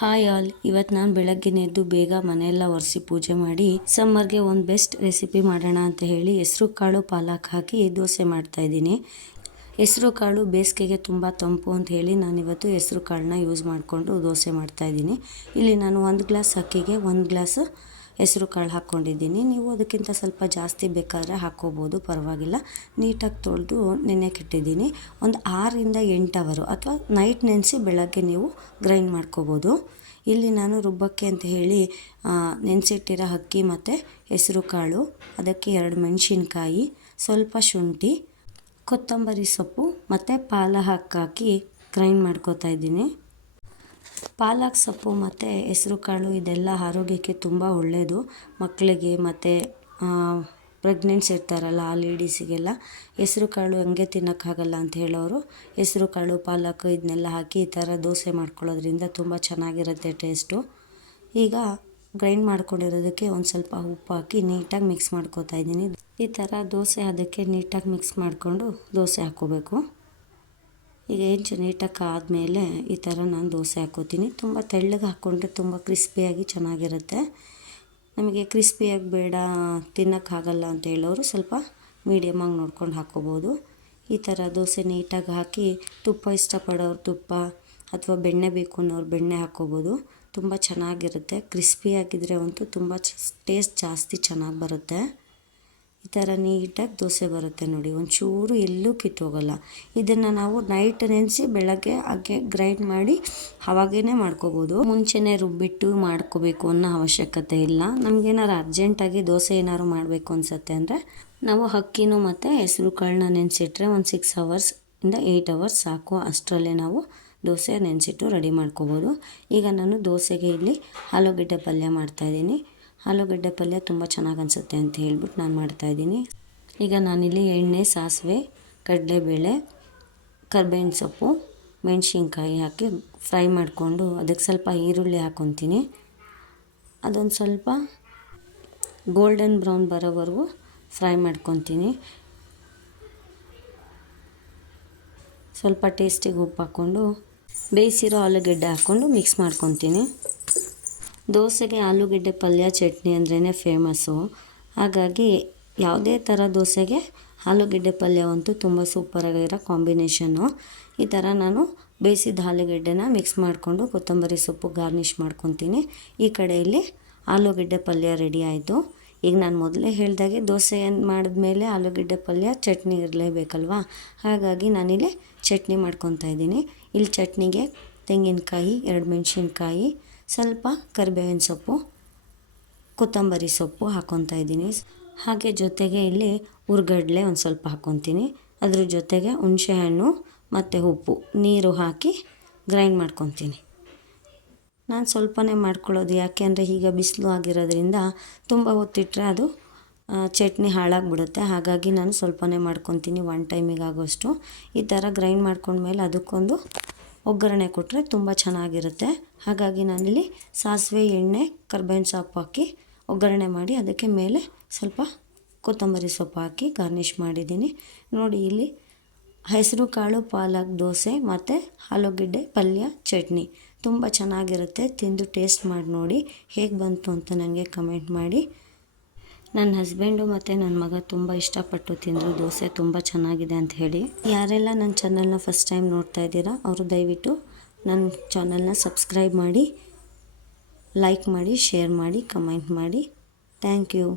Hi all, ಇವತ್ತು ನಾನು ಬೆಳಗ್ಗೆನೇ ಎದ್ದು ಬೇಗ ಮನೆಯೆಲ್ಲ ಒರೆಸಿ ಪೂಜೆ ಮಾಡಿ ಸಮ್ಮರ್ಗೆ ಒಂದು ಬೆಸ್ಟ್ ರೆಸಿಪಿ ಮಾಡೋಣ ಅಂತ ಹೇಳಿ ಹೆಸರು ಕಾಳು ಪಾಲಕ್ ಹಾಕಿ ದೋಸೆ ಮಾಡ್ತಾಯಿದ್ದೀನಿ. ಹೆಸರು ಕಾಳು ಬೇಸಿಗೆಗೆ ತುಂಬ ತಂಪು ಅಂತ ಹೇಳಿ ನಾನಿವತ್ತು ಹೆಸರು ಕಾಳನ್ನ ಯೂಸ್ ಮಾಡಿಕೊಂಡು ದೋಸೆ ಮಾಡ್ತಾಯಿದ್ದೀನಿ. ಇಲ್ಲಿ ನಾನು 1 ಗ್ಲಾಸ್ ಅಕ್ಕಿಗೆ 1 ಗ್ಲಾಸ್ ಹೆಸರು ಕಾಳು ಹಾಕ್ಕೊಂಡಿದ್ದೀನಿ. ನೀವು ಅದಕ್ಕಿಂತ ಸ್ವಲ್ಪ ಜಾಸ್ತಿ ಬೇಕಾದರೆ ಹಾಕ್ಕೋಬೋದು, ಪರವಾಗಿಲ್ಲ. ನೀಟಾಗಿ ತೊಳೆದು ನೆನೆಕಿಟ್ಟಿದ್ದೀನಿ. ಒಂದು 6ರಿಂದ 8 ಅವರು ಅಥವಾ ನೈಟ್ ನೆನೆಸಿ ಬೆಳಗ್ಗೆ ನೀವು ಗ್ರೈಂಡ್ ಮಾಡ್ಕೋಬೋದು. ಇಲ್ಲಿ ನಾನು ರುಬ್ಬಕ್ಕೆ ಅಂತ ಹೇಳಿ ನೆನೆಸಿಟ್ಟಿರೋ ಅಕ್ಕಿ ಮತ್ತು ಹೆಸರು ಕಾಳು, ಅದಕ್ಕೆ 2 ಮೆಣಸಿನ್ಕಾಯಿ, ಸ್ವಲ್ಪ ಶುಂಠಿ, ಕೊತ್ತಂಬರಿ ಸೊಪ್ಪು ಮತ್ತು ಪಾಲಕ್ ಹಾಕಿ ಗ್ರೈಂಡ್ ಮಾಡ್ಕೋತಾ ಇದ್ದೀನಿ. ಪಾಲಕ್ ಸೊಪ್ಪು ಮತ್ತು ಹೆಸರು ಕಾಳು ಇದೆಲ್ಲ ಆರೋಗ್ಯಕ್ಕೆ ತುಂಬ ಒಳ್ಳೆಯದು. ಮಕ್ಕಳಿಗೆ ಮತ್ತು ಪ್ರೆಗ್ನೆಂಟ್ಸ್ ಇರ್ತಾರಲ್ಲ ಆ ಲೇಡೀಸಿಗೆಲ್ಲ ಹೆಸರು ಕಾಳು ಹಂಗೆ ತಿನ್ನೋಕ್ಕಾಗಲ್ಲ ಅಂತ ಹೇಳೋರು ಹೆಸರು ಕಾಳು ಪಾಲಕ್ ಇದನ್ನೆಲ್ಲ ಹಾಕಿ ಈ ಥರ ದೋಸೆ ಮಾಡ್ಕೊಳ್ಳೋದ್ರಿಂದ ತುಂಬ ಚೆನ್ನಾಗಿರುತ್ತೆ ಟೇಸ್ಟು. ಈಗ ಗ್ರೈಂಡ್ ಮಾಡ್ಕೊಂಡಿರೋದಕ್ಕೆ ಒಂದು ಸ್ವಲ್ಪ ಉಪ್ಪು ಹಾಕಿ ನೀಟಾಗಿ ಮಿಕ್ಸ್ ಮಾಡ್ಕೋತಾ ಇದ್ದೀನಿ. ಈ ಥರ ದೋಸೆ ಅದಕ್ಕೆ ನೀಟಾಗಿ ಮಿಕ್ಸ್ ಮಾಡಿಕೊಂಡು ದೋಸೆ ಹಾಕ್ಕೋಬೇಕು. ಈಗ ನೀಟಾಗಿ ಆದಮೇಲೆ ಈ ಥರ ನಾನು ದೋಸೆ ಹಾಕ್ಕೋತೀನಿ. ತುಂಬ ತೆಳ್ಳಗೆ ಹಾಕ್ಕೊಂಡ್ರೆ ತುಂಬ ಕ್ರಿಸ್ಪಿಯಾಗಿ ಚೆನ್ನಾಗಿರುತ್ತೆ. ನಮಗೆ ಕ್ರಿಸ್ಪಿಯಾಗಿ ಬೇಡ, ತಿನ್ನೋಕ್ಕಾಗಲ್ಲ ಅಂತ ಹೇಳೋರು ಸ್ವಲ್ಪ ಮೀಡಿಯಮಾಗಿ ನೋಡ್ಕೊಂಡು ಹಾಕ್ಕೋಬೋದು. ಈ ಥರ ದೋಸೆ ನೀಟಾಗಿ ಹಾಕಿ ತುಪ್ಪ ಇಷ್ಟಪಡೋರು ತುಪ್ಪ ಅಥವಾ ಬೆಣ್ಣೆ ಬೇಕು ಅನ್ನೋರು ಬೆಣ್ಣೆ ಹಾಕ್ಕೋಬೋದು. ತುಂಬ ಚೆನ್ನಾಗಿರುತ್ತೆ. ಕ್ರಿಸ್ಪಿಯಾಗಿದ್ದರೆ ಅಂತೂ ತುಂಬ ಟೇಸ್ಟ್ ಜಾಸ್ತಿ ಚೆನ್ನಾಗಿ ಬರುತ್ತೆ. ಈ ಥರ ನೀಟಾಗಿ ದೋಸೆ ಬರುತ್ತೆ ನೋಡಿ, ಒಂಚೂರು ಎಲ್ಲೂ ಕಿತ್ತೋಗಲ್ಲ. ಇದನ್ನು ನಾವು ನೈಟ್ ನೆನೆಸಿ ಬೆಳಗ್ಗೆ ಹಾಗೆ ಗ್ರೈಂಡ್ ಮಾಡಿ ಅವಾಗೇ ಮಾಡ್ಕೋಬೋದು. ಮುಂಚೆನೇ ರುಬ್ಬಿಟ್ಟು ಮಾಡ್ಕೋಬೇಕು ಅನ್ನೋ ಅವಶ್ಯಕತೆ ಇಲ್ಲ. ನಮಗೇನಾರು ಅರ್ಜೆಂಟಾಗಿ ದೋಸೆ ಏನಾದ್ರು ಮಾಡಬೇಕು ಅನಿಸುತ್ತೆ ಅಂದರೆ ನಾವು ಅಕ್ಕಿನೂ ಮತ್ತು ಹೆಸರು ಕಾಳನ್ನ ನೆನೆಸಿಟ್ರೆ ಒಂದು 6 ಅವರ್ಸಿಂದ 8 ಅವರ್ಸ್ ಸಾಕು. ಅಷ್ಟರಲ್ಲೇ ನಾವು ದೋಸೆ ನೆನೆಸಿಟ್ಟು ರೆಡಿ ಮಾಡ್ಕೋಬೋದು. ಈಗ ನಾನು ದೋಸೆಗೆ ಇಲ್ಲಿ ಆಲೂಗಡ್ಡೆ ಪಲ್ಯ ಮಾಡ್ತಾಯಿದ್ದೀನಿ. ಆಲೂಗಡ್ಡೆ ಪಲ್ಯ ತುಂಬ ಚೆನ್ನಾಗಿ ಅನಿಸುತ್ತೆ ಅಂತ ಹೇಳ್ಬಿಟ್ಟು ನಾನು ಮಾಡ್ತಾಯಿದ್ದೀನಿ. ಈಗ ನಾನಿಲ್ಲಿ ಎಣ್ಣೆ, ಸಾಸಿವೆ, ಕಡಲೆಬೇಳೆ, ಕರ್ಬೇವಿನ ಸೊಪ್ಪು, ಮೆಣಸಿನ್ಕಾಯಿ ಹಾಕಿ ಫ್ರೈ ಮಾಡಿಕೊಂಡು ಅದಕ್ಕೆ ಸ್ವಲ್ಪ ಈರುಳ್ಳಿ ಹಾಕ್ಕೊತೀನಿ. ಅದೊಂದು ಸ್ವಲ್ಪ ಗೋಲ್ಡನ್ ಬ್ರೌನ್ ಬರೋವರೆಗೂ ಫ್ರೈ ಮಾಡ್ಕೊತೀನಿ. ಸ್ವಲ್ಪ ಟೇಸ್ಟಿಗೆ ಉಪ್ಪು ಹಾಕ್ಕೊಂಡು ಬೇಯಿಸಿರೋ ಆಲೂಗಡ್ಡೆ ಹಾಕ್ಕೊಂಡು ಮಿಕ್ಸ್ ಮಾಡ್ಕೊತೀನಿ. ದೋಸೆಗೆ ಆಲೂಗಡ್ಡೆ ಪಲ್ಯ ಚಟ್ನಿ ಅಂದ್ರೇ ಫೇಮಸ್ಸು. ಹಾಗಾಗಿ ಯಾವುದೇ ಥರ ದೋಸೆಗೆ ಆಲೂಗಡ್ಡೆ ಪಲ್ಯ ಅಂತೂ ತುಂಬ ಸೂಪರಾಗಿರೋ ಕಾಂಬಿನೇಷನ್ನು. ಈ ಥರ ನಾನು ಬೇಯಿಸಿದ ಆಲೂಗಡ್ಡೆನ ಮಿಕ್ಸ್ ಮಾಡಿಕೊಂಡು ಕೊತ್ತಂಬರಿ ಸೊಪ್ಪು ಗಾರ್ನಿಷ್ ಮಾಡ್ಕೊತೀನಿ. ಈ ಕಡೆಯಲ್ಲಿ ಆಲೂಗಡ್ಡೆ ಪಲ್ಯ ರೆಡಿ ಆಯಿತು. ಈಗ ನಾನು ಮೊದಲೇ ಹೇಳಿದಾಗೆ ದೋಸೆ ಮಾಡಿದ್ಮೇಲೆ ಆಲೂಗಡ್ಡೆ ಪಲ್ಯ ಚಟ್ನಿ ಇರಲೇಬೇಕಲ್ವ, ಹಾಗಾಗಿ ನಾನಿಲ್ಲಿ ಚಟ್ನಿ ಮಾಡ್ಕೊತಾ ಇದ್ದೀನಿ. ಇಲ್ಲಿ ಚಟ್ನಿಗೆ ತೆಂಗಿನಕಾಯಿ, 2 ಮೆಣಸಿನ್ಕಾಯಿ, ಸ್ವಲ್ಪ ಕರಿಬೇವಿನ ಸೊಪ್ಪು, ಕೊತ್ತಂಬರಿ ಸೊಪ್ಪು ಹಾಕ್ಕೊತಾ ಇದ್ದೀನಿ. ಹಾಗೆ ಜೊತೆಗೆ ಇಲ್ಲಿ ಹುರ್ಗಡ್ಲೆ ಒಂದು ಸ್ವಲ್ಪ ಹಾಕ್ಕೊತೀನಿ. ಅದ್ರ ಜೊತೆಗೆ ಹುಣಸೆಹಣ್ಣು ಮತ್ತು ಉಪ್ಪು, ನೀರು ಹಾಕಿ ಗ್ರೈಂಡ್ ಮಾಡ್ಕೊತೀನಿ. ನಾನು ಸ್ವಲ್ಪನೇ ಮಾಡ್ಕೊಳ್ಳೋದು, ಯಾಕೆ ಅಂದರೆ ಈಗ ಬಿಸಿಲು ಆಗಿರೋದ್ರಿಂದ ತುಂಬ ಹೊತ್ತಿಟ್ಟರೆ ಅದು ಚಟ್ನಿ ಹಾಳಾಗಿಬಿಡುತ್ತೆ. ಹಾಗಾಗಿ ನಾನು ಸ್ವಲ್ಪನೇ ಮಾಡ್ಕೊತೀನಿ, 1 ಟೈಮಿಗೆ ಆಗೋಷ್ಟು. ಈ ಥರ ಗ್ರೈಂಡ್ ಮಾಡ್ಕೊಂಡ್ಮೇಲೆ ಅದಕ್ಕೊಂದು ಒಗ್ಗರಣೆ ಕೊಟ್ಟರೆ ತುಂಬ ಚೆನ್ನಾಗಿರುತ್ತೆ. ಹಾಗಾಗಿ ನಾನಿಲ್ಲಿ ಸಾಸಿವೆ, ಎಣ್ಣೆ, ಕರ್ಬೇವಿನ ಸೊಪ್ಪು ಹಾಕಿ ಒಗ್ಗರಣೆ ಮಾಡಿ ಅದಕ್ಕೆ ಮೇಲೆ ಸ್ವಲ್ಪ ಕೊತ್ತಂಬರಿ ಸೊಪ್ಪು ಹಾಕಿ ಗಾರ್ನಿಷ್ ಮಾಡಿದ್ದೀನಿ. ನೋಡಿ, ಇಲ್ಲಿ ಹೆಸರು ಕಾಳು ಪಾಲಕ್ ದೋಸೆ ಮತ್ತು ಆಲೂಗಡ್ಡೆ ಪಲ್ಯ ಚಟ್ನಿ ತುಂಬ ಚೆನ್ನಾಗಿರುತ್ತೆ. ತಿಂದು ಟೇಸ್ಟ್ ಮಾಡಿ ನೋಡಿ ಹೇಗೆ ಬಂತು ಅಂತ ನನಗೆ ಕಮೆಂಟ್ ಮಾಡಿ. ನನ್ನ ಹಸ್ಬೆಂಡು ಮತ್ತು ನನ್ನ ಮಗ ತುಂಬ ಇಷ್ಟಪಟ್ಟು ತಿಂದರು. ದೋಸೆ ತುಂಬ ಚೆನ್ನಾಗಿದೆ ಅಂತ ಹೇಳಿ. ಯಾರೆಲ್ಲ ನನ್ನ ಚಾನಲ್ನ ಫಸ್ಟ್ ಟೈಮ್ ನೋಡ್ತಾ ಇದ್ದೀರಾ ಅವರು ದಯವಿಟ್ಟು ನನ್ನ ಚಾನಲ್ನ ಸಬ್ಸ್ಕ್ರೈಬ್ ಮಾಡಿ, ಲೈಕ್ ಮಾಡಿ, ಶೇರ್ ಮಾಡಿ, ಕಮೆಂಟ್ ಮಾಡಿ. Thank you.